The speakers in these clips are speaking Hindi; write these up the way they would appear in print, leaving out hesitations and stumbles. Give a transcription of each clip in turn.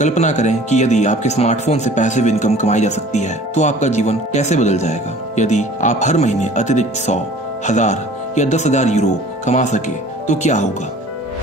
कल्पना करें कि यदि आपके स्मार्टफोन से पैसिव इनकम कमाई जा सकती है तो आपका जीवन कैसे बदल जाएगा। यदि आप हर महीने अतिरिक्त 100, 1000 या 10,000 यूरो कमा सके तो क्या होगा?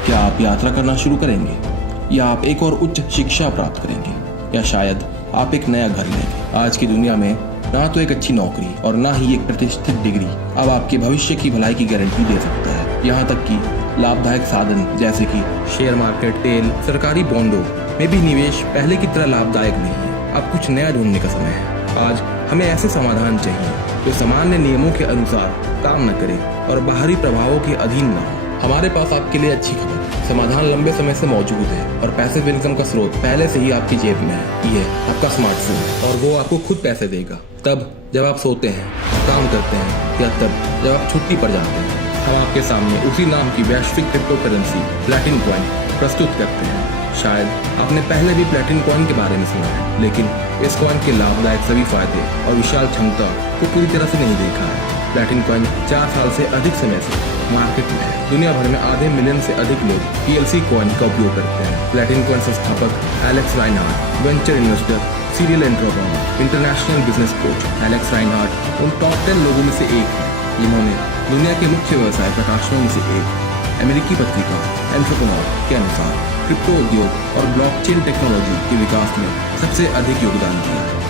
क्या आप यात्रा करना शुरू करेंगे, या आप एक और उच्च शिक्षा प्राप्त करेंगे, या शायद आप एक नया घर लेंगे। आज की दुनिया में ना तो एक अच्छी नौकरी और ना ही एक प्रतिष्ठित डिग्री अब आपके भविष्य की भलाई की गारंटी दे सकता है। यहाँ तक कि लाभदायक साधन जैसे कि शेयर मार्केट, तेल, सरकारी बॉन्डों में भी निवेश पहले की तरह लाभदायक नहीं है। अब कुछ नया ढूंढने का समय है। आज हमें ऐसे समाधान चाहिए जो सामान्य नियमों के अनुसार काम न करे और बाहरी प्रभावों के अधीन न हो। हमारे पास आपके लिए अच्छी खबर, समाधान लंबे समय से मौजूद है और पैसिव इनकम का स्रोत पहले से ही आपकी जेब में है। ये आपका स्मार्टफोन, और वो आपको खुद पैसे देगा तब जब आप सोते हैं, काम करते हैं, या तब जब आप छुट्टी पर जाते हैं। हम आपके सामने उसी नाम की वैश्विक क्रिप्टो करेंसी प्लैटिन कॉइन प्रस्तुत करते हैं। शायद आपने पहले भी प्लैटिन कॉइन के बारे में सुना है, लेकिन इस कॉइन के लाभदायक सभी फायदे और विशाल क्षमता को पूरी तरह से नहीं देखा है। प्लैटिन कॉइन 4 साल से अधिक समय से मार्केट में है। दुनिया भर में आधे मिलियन से अधिक लोग PLC कॉइन का उपयोग करते हैं। प्लैटिन कॉइन संस्थापक Alex Reinhardt, venture investor, serial entrepreneur, international business coach Alex Reinhardt उन टॉप 10 लोगों में से एक है जिन्होंने दुनिया के मुख्य व्यवसाय प्रकाशनों में से एक अमेरिकी पत्रिका एंटरप्रेन्योर के अनुसार क्रिप्टो उद्योग और ब्लॉकचेन टेक्नोलॉजी के विकास में सबसे अधिक योगदान दिया है।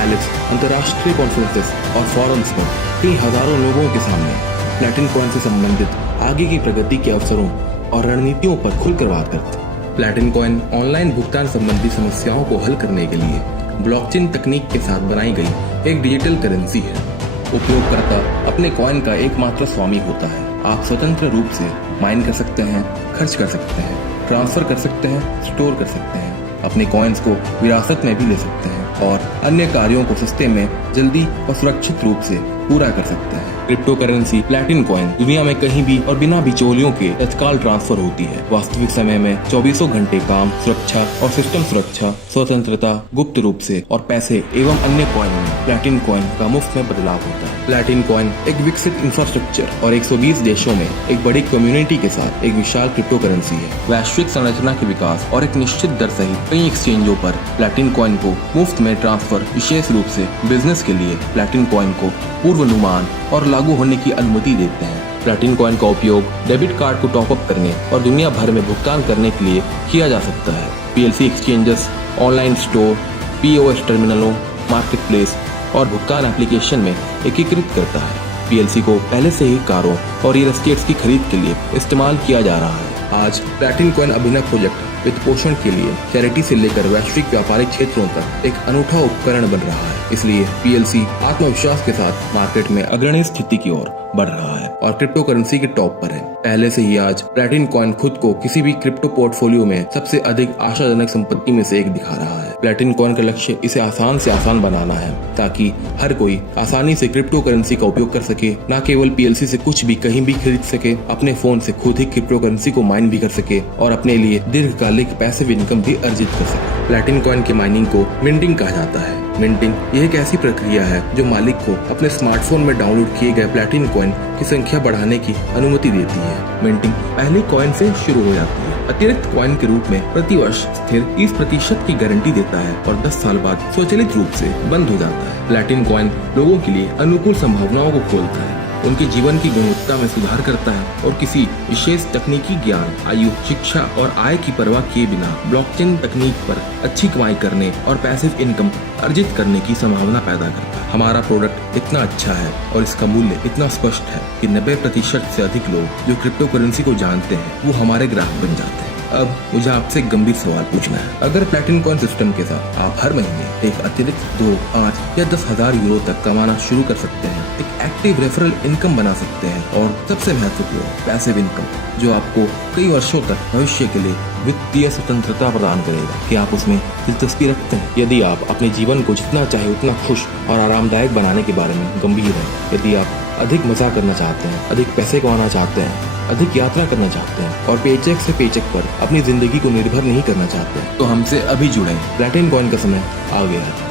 एलेक्स अंतर्राष्ट्रीय कॉन्फ्रेंसेस और फोरम्स पर कई हजारों लोगों के सामने प्लैटिन कॉइन से संबंधित आगे की प्रगति के अवसरों और रणनीतियों पर खुलकर बात करते हैं। प्लैटिन कॉइन ऑनलाइन भुगतान संबंधी समस्याओं को हल करने के लिए ब्लॉकचेन तकनीक के साथ बनाई गई एक डिजिटल करेंसी है। उपयोगकर्ता अपने कॉइन का एकमात्र स्वामी होता है। आप स्वतंत्र रूप से माइन कर सकते हैं, खर्च कर सकते हैं, ट्रांसफर कर सकते हैं, स्टोर कर सकते हैं, अपने कॉइन्स को विरासत में भी ले सकते हैं और अन्य कार्यों को सस्ते में, जल्दी और सुरक्षित रूप से पूरा कर सकते हैं। क्रिप्टो करेंसी प्लैटिन कॉइन दुनिया में कहीं भी और बिना बिचौलियों के तत्काल ट्रांसफर होती है। वास्तविक समय में 24 घंटे काम, सुरक्षा और सिस्टम सुरक्षा, स्वतंत्रता, गुप्त रूप से और पैसे एवं अन्य कॉइन में प्लैटिन कॉइन का मुफ्त में बदलाव होता है। प्लैटिन कॉइन एक विकसित इंफ्रास्ट्रक्चर और 120 देशों में एक बड़ी कम्युनिटी के साथ एक विशाल क्रिप्टो करेंसी है। वैश्विक संरचना के विकास और एक निश्चित दर सहित कई एक्सचेंजों पर प्लैटिन कॉइन को मुफ्त में ट्रांसफर, विशेष रूप से बिजनेस के लिए प्लैटिन कॉइन को पूर्वानुमान और लागू होने की अनुमति देते हैं। प्लैटिन कॉइन का उपयोग डेबिट कार्ड को टॉपअप करने और दुनिया भर में भुगतान करने के लिए किया जा सकता है। PLC exchanges, online store, POS टर्मिनलों, मार्केट प्लेस और भुगतान एप्लीकेशन में एकीकृत करता है। PLC को पहले से ही कारों और रियल एस्टेट्स की खरीद के लिए इस्तेमाल किया जा रहा है। आज प्लैटिन कॉइन अभिनव प्रोजेक्ट वित्त पोषण के लिए चैरिटी से लेकर वैश्विक व्यापारिक क्षेत्रों तक एक अनूठा उपकरण बन रहा है। इसलिए PLC आत्मविश्वास के साथ मार्केट में अग्रणी स्थिति की ओर बढ़ रहा है और क्रिप्टो करेंसी के टॉप पर है। पहले से ही आज प्लैटिन कॉइन खुद को किसी भी क्रिप्टो पोर्टफोलियो में सबसे अधिक आशाजनक संपत्ति में से एक दिखा रहा है। प्लैटिन कॉइन का लक्ष्य इसे आसान से आसान बनाना है ताकि हर कोई आसानी से क्रिप्टो करेंसी का उपयोग कर सके, न केवल PLC से कुछ भी कहीं भी खरीद सके, अपने फोन से खुद ही क्रिप्टो करेंसी को माइन भी कर सके और अपने लिए दीर्घकालिक पैसिव इनकम भी अर्जित कर सके। प्लैटिन कॉइन की माइनिंग को मिंटिंग कहा जाता है। मिंटिंग यह एक ऐसी प्रक्रिया है जो मालिक को अपने स्मार्टफोन में डाउनलोड किए गए प्लैटिन कॉइन की संख्या बढ़ाने की अनुमति देती है। मिंटिंग पहली कॉइन से शुरू हो जाती है। अतिरिक्त कॉइन के रूप में प्रतिवर्ष स्थिर 30% की गारंटी देता है और 10 साल बाद स्वचालित रूप से बंद हो जाता है। प्लैटिन कॉइन लोगों के लिए अनुकूल संभावनाओं को खोलता है, उनके जीवन की गुणवत्ता में सुधार करता है और किसी विशेष तकनीकी ज्ञान, आयु, शिक्षा और आय की परवाह किए बिना ब्लॉकचेन तकनीक पर अच्छी कमाई करने और पैसिव इनकम अर्जित करने की संभावना पैदा करता है। हमारा प्रोडक्ट इतना अच्छा है और इसका मूल्य इतना स्पष्ट है कि 90% से अधिक लोग जो क्रिप्टो करेंसी को जानते हैं वो हमारे ग्राहक बन जाते हैं। अब मुझे आपसे एक गंभीर सवाल पूछना है। अगर प्लैटिन कॉइन सिस्टम के साथ आप हर महीने एक अतिरिक्त 2, 5 या 10,000 यूरो तक कमाना शुरू कर सकते हैं, एक एक्टिव रेफरल इनकम बना सकते हैं और सबसे महत्वपूर्ण पैसिव इनकम जो आपको कई वर्षों तक भविष्य के लिए वित्तीय स्वतंत्रता प्रदान करेगा, कि आप उसमें दिलचस्पी रखते हैं? यदि आप अपने जीवन को जितना चाहे उतना खुश और आरामदायक बनाने के बारे में गंभीर हैं, यदि आप अधिक मजा करना चाहते हैं, अधिक पैसे कमाना चाहते हैं, अधिक यात्रा करना चाहते हैं और पेचेक से पेचेक पर अपनी जिंदगी को निर्भर नहीं करना चाहते हैं, तो हमसे अभी जुड़ें। प्लैटिन कॉइन का समय आ गया है।